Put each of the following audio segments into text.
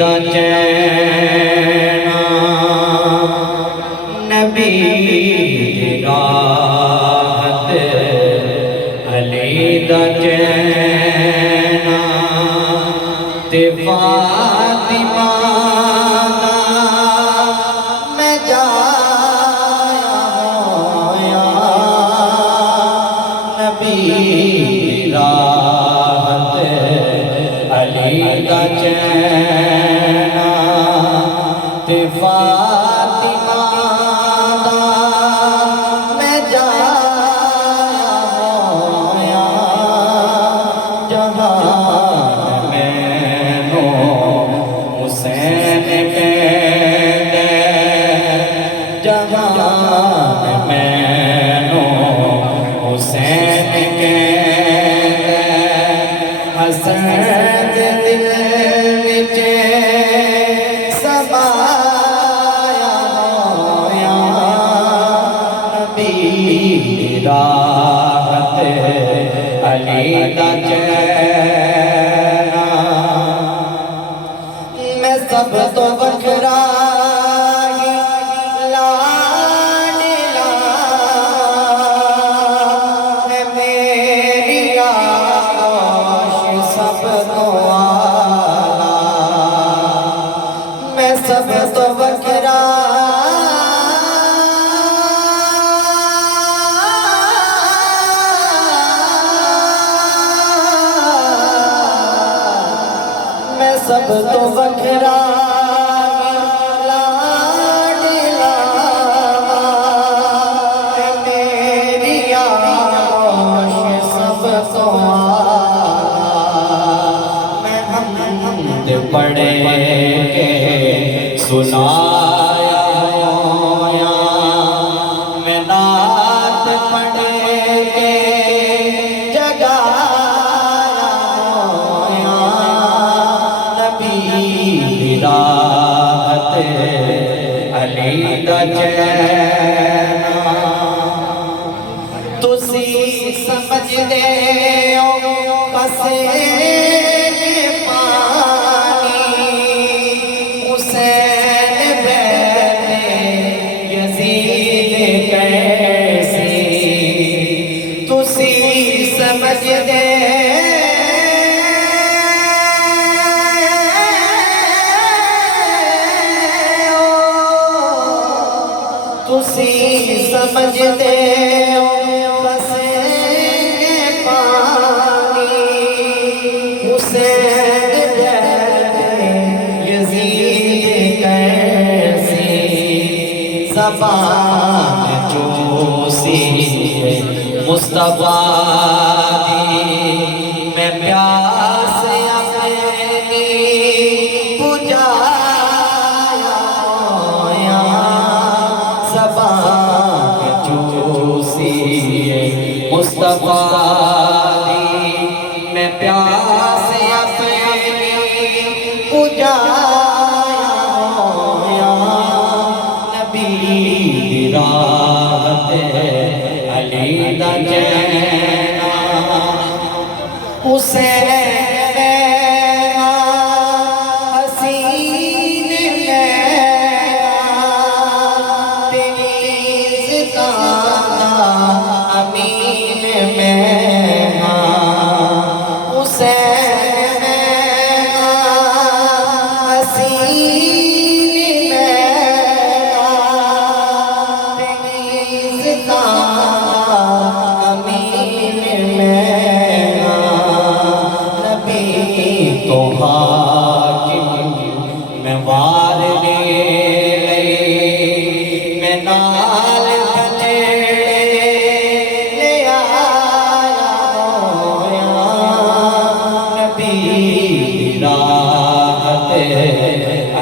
دا چینا نبی دی راحت علی دا چینا تے فاطمہ دا میں جایا ہویا نبی دی راحت علی دا چینا تے فاطمہ دا میں جایا ہویا جہان مینوں حسین کہندے جہان مینوں حسین کہندے حسین دل وچ سمایا ہویا نبی راحت علی دا چینا میں سب تو وکھرا سب تو وکھرا میں سب تو وکھرا لاڈلا میری آغوش سب تو میں حمد پڑھ کے سنایا ہویا میں نعت پڑھ کے جگایا ہویا نبی دی راحت علی دا چینا تسی سمجھ دے ہو بس سمجھ دے تسی سمجھ دے بس پانی حسین یزید کیسی زبان چوسی مصطفیٰ دی میں پیاس اپنی بجھایا ہویا زبان چوسی مصطفیٰ دی میں پیاس اپنی بجھایا ہویا نبی دی راحت علی دا چینا حسین میرا حسین میرا تیری زکاة امین میرا حسین میرا حسین میرا تیری زکاة تو حاکم میں وار لے لئی میں نال بچڑے لے آیا ہویا نبی راحت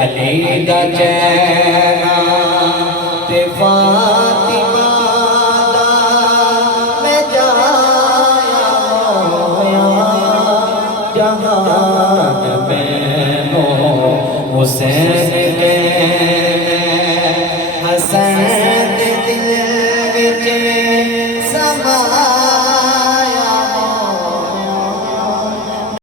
علی دا چینا تے فاطمہ دا میں جایا ہویا جہان مینوں حسین